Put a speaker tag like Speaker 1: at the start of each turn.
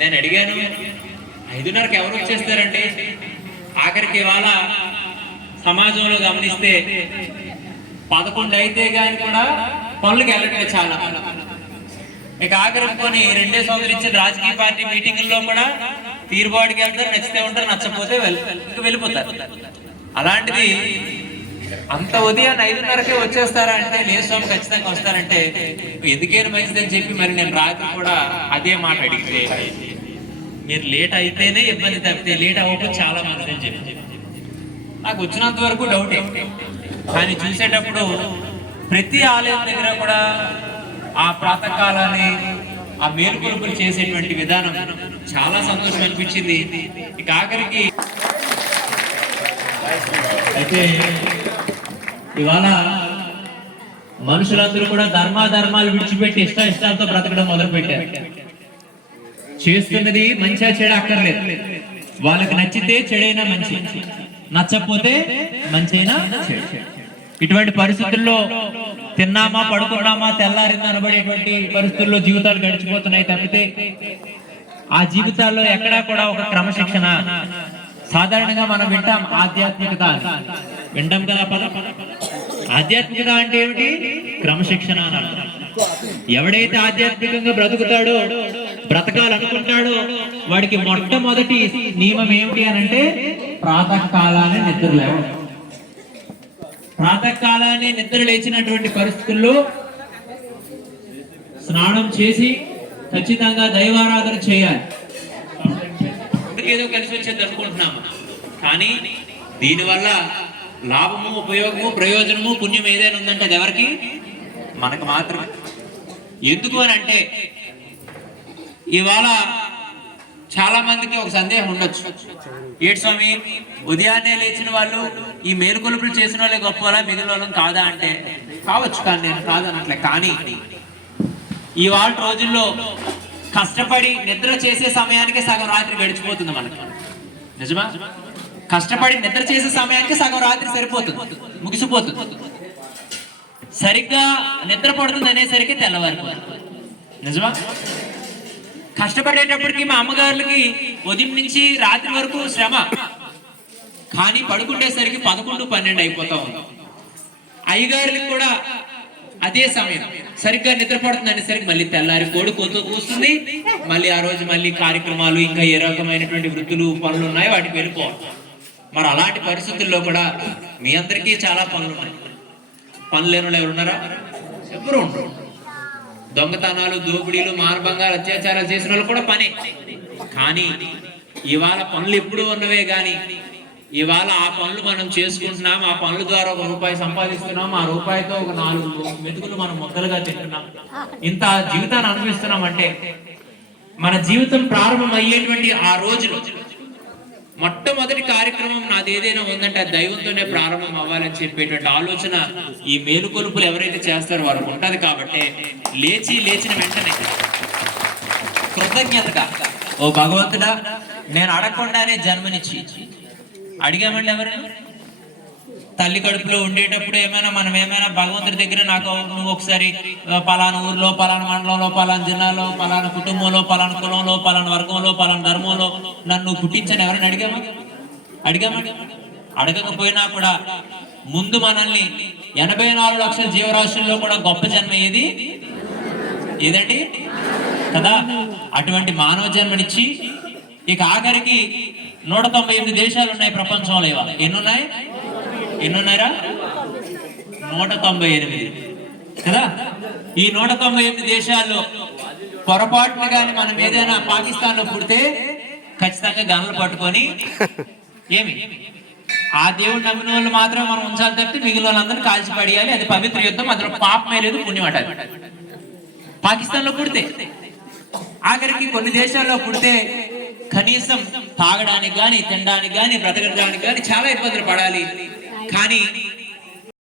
Speaker 1: నేను అడిగాను ఐదున్నరకు ఎవరు వచ్చేస్తారండి ఆఖరికి ఇవాళ సమాజంలో గమనిస్తే పదకొండు అయితే గాని కూడా పనులకు వెళ్ళట్లేదు చాలా. ఇక ఆఖరుకొని కొని రెండే సోదరు ఇచ్చిన రాజకీయ పార్టీ మీటింగుల్లో కూడా తీరుబాటుకి వెళ్తారు నచ్చితే ఉంటారు నచ్చకపోతే వెళ్ళిపోతారు. అలాంటిది అంత ఉదయాన్ని ఐదున్నరకే వచ్చేస్తారా అంటే లేదు స్వామి ఖచ్చితంగా వస్తారంటే ఎందుకైనా మంచిదని చెప్పి మరి నేను రాత్రి కూడా అదే మాట అడిగితే మీరు లేట్ అయితేనే ఇబ్బంది తప్పితే లేట్ అవ్వడం చాలా మంచిదని చెప్పి. నాకు వచ్చినంత వరకు డౌటే కానీ చూసేటప్పుడు ప్రతి ఆలయం దగ్గర కూడా ఆ ప్రాతకాలాన్ని ఆ మేలుకొలుపులు చేసేటువంటి విధానం చాలా సంతోషం అనిపించింది. ఇక ఆఖరికి అయితే ఇవాళ మనుషులందరూ కూడా ధర్మాధర్మాలు విడిచిపెట్టి ఇష్ట ఇష్టాలతో బ్రతకడం మొదలు పెట్టారు చేస్తున్నది మంచిగా చెడు అక్కర్లేదు. వాళ్ళకి నచ్చితే చెడైనా మంచి. నచ్చకపోతే మంచైనా ఇటువంటి పరిస్థితుల్లో తిన్నామా పడుకున్నామా తెల్లారిందా అనబడేటువంటి పరిస్థితుల్లో జీవితాలు గడిచిపోతున్నాయి తప్పితే ఆ జీవితాల్లో ఎక్కడా కూడా ఒక క్రమశిక్షణ సాధారణంగా మనం వింటాం ఆధ్యాత్మికత వింటాం కదా పదం. ఆధ్యాత్మికత అంటే ఏమిటి? క్రమశిక్షణ ఎవడైతే ఆధ్యాత్మికంగా బ్రతుకుతాడో బ్రతకాలనుకుంటాడో వాడికి మొట్టమొదటి నియమం ఏమిటి అని అంటే ప్రాతకాలాన్ని నిద్ర లేవడం. ప్రాతకాలాన్ని నిద్ర లేచినటువంటి పరిస్థితుల్లో స్నానం చేసి ఖచ్చితంగా దైవారాధన చేయాలి. ఏదో కలిసి వచ్చేది అనుకుంటున్నాము. కానీ దీనివల్ల లాభము ఉపయోగము ప్రయోజనము పుణ్యం ఏదైనా ఉందంటే అది ఎవరికి? మనకు మాత్రమే. ఎందుకు అని అంటే ఇవాళ చాలా మందికి ఒక సందేహం ఉండొచ్చు. ఏడు స్వామి ఉదయాన్నే లేచిన వాళ్ళు ఈ మేలుకొలుపులు చేసిన వాళ్ళే గొప్ప వాళ్ళ మిగిలిన వాళ్ళం కాదా అంటే కావచ్చు కానీ నేను కాదనట్లే కానీ ఇవాళ రోజుల్లో కష్టపడి నిద్ర చేసే సమయానికి సగం రాత్రి గడిచిపోతుంది మనకి. నిజమా? కష్టపడి నిద్ర చేసే సమయానికి సగం రాత్రి సరిపోతుంది ముగిసిపోతుంది. సరిగ్గా నిద్ర పడుతుంది అనేసరికి తెల్లవారిపోతుంది. నిజమా? కష్టపడేటప్పటికి మా అమ్మగారులకి ఉదయం నుంచి రాత్రి వరకు శ్రమ. కానీ పడుకుండేసరికి పదకొండు పన్నెండు అయిపోతా ఉంది. అయ్యగారులకు కూడా అదే సమయం. సరిగ్గా నిద్రపడుతుందని సరికి మళ్ళీ తెల్లారి కోడి కోతూ కూస్తుంది. మళ్ళీ ఆ రోజు మళ్ళీ కార్యక్రమాలు ఇంకా ఏ రకమైనటువంటి వృత్తులు పనులు ఉన్నాయి వాటికి వెళ్ళిపోవాలి. మరి అలాంటి పరిస్థితుల్లో కూడా మీ అందరికీ చాలా పనులు ఉన్నాయి. పనులు లేని వాళ్ళు ఎవరున్నారా? ఎవరు ఉంటారు దొంగతనాలు దోపిడీలు మానభంగాలు అత్యాచారాలు చేసిన వాళ్ళు కూడా పనే. కానీ ఇవాళ పనులు ఎప్పుడు ఉన్నవే కానీ ఇవాళ ఆ పనులు మనం చేసుకుంటున్నాం ఆ పనుల ద్వారా ఒక రూపాయి సంపాదిస్తున్నాం ఆ రూపాయితో ఒక నాలుగు మెతుకులు మనం మొక్కలుగా తింటున్నాం. ఇంత జీవితాన్ని అనుభవిస్తున్నాం అంటే మన జీవితం ప్రారంభం అయ్యేటువంటి ఆ రోజులు మొట్టమొదటి కార్యక్రమం నాది ఏదైనా ఉందంటే ఆ దైవంతోనే ప్రారంభం అవ్వాలని చెప్పేటువంటి ఆలోచన ఈ మేలుకొలుపులు ఎవరైతే చేస్తారో వారికి ఉంటుంది కాబట్టి లేచి లేచిన వెంటనే కృతజ్ఞతగా ఓ భగవంతుడా నేను అడగకుండానే జన్మనిచ్చి అడిగామండి ఎవరైనా? తల్లి కడుపులో ఉండేటప్పుడు ఏమైనా మనం ఏమైనా భగవంతుడి దగ్గర నాకు నువ్వు ఒకసారి పలానా ఊర్లో పలానా మండలంలో పలానా జిల్లాలో పలానా కుటుంబంలో పలానా కులంలో పలానా వర్గంలో పలానా ధర్మంలో నన్ను పుట్టించని ఎవరైనా అడిగామా అడిగామా అడగకపోయినా కూడా ముందు మనల్ని ఎనభై నాలుగు లక్షల జీవరాశుల్లో కూడా గొప్ప జన్మ ఏది? ఏదండి? కదా అటువంటి మానవ జన్మనిచ్చి ఇక ఆఖరికి నూట తొంభై ఎనిమిది దేశాలు ఉన్నాయి ప్రపంచంలో ఇవాళ. ఎన్నున్నాయి? ఎన్నున్నాయిరా? నూట తొంభై ఎనిమిది. కదా ఈ నూట తొంభై ఎనిమిది దేశాల్లో పొరపాటున కానీ మనం ఏదైనా పాకిస్తాన్లో పుడితే ఖచ్చితంగా గనులు పట్టుకొని ఏమి? ఆ దేవుడు నమ్మిన వాళ్ళు మాత్రం మనం ఉంచాలి తప్పితే మిగిలిన వాళ్ళందరూ కాల్చి పడేయాలి అది పవిత్ర యుద్ధం అందులో పాపమే లేదు పుణ్యం పాకిస్తాన్లో పుడితే ఆఖరికి కొన్ని దేశాల్లో పుడితే కనీసం తాగడానికి గాని తినడానికి గాని బ్రతకడానికి కానీ చాలా ఇబ్బందులు పడాలి. కానీ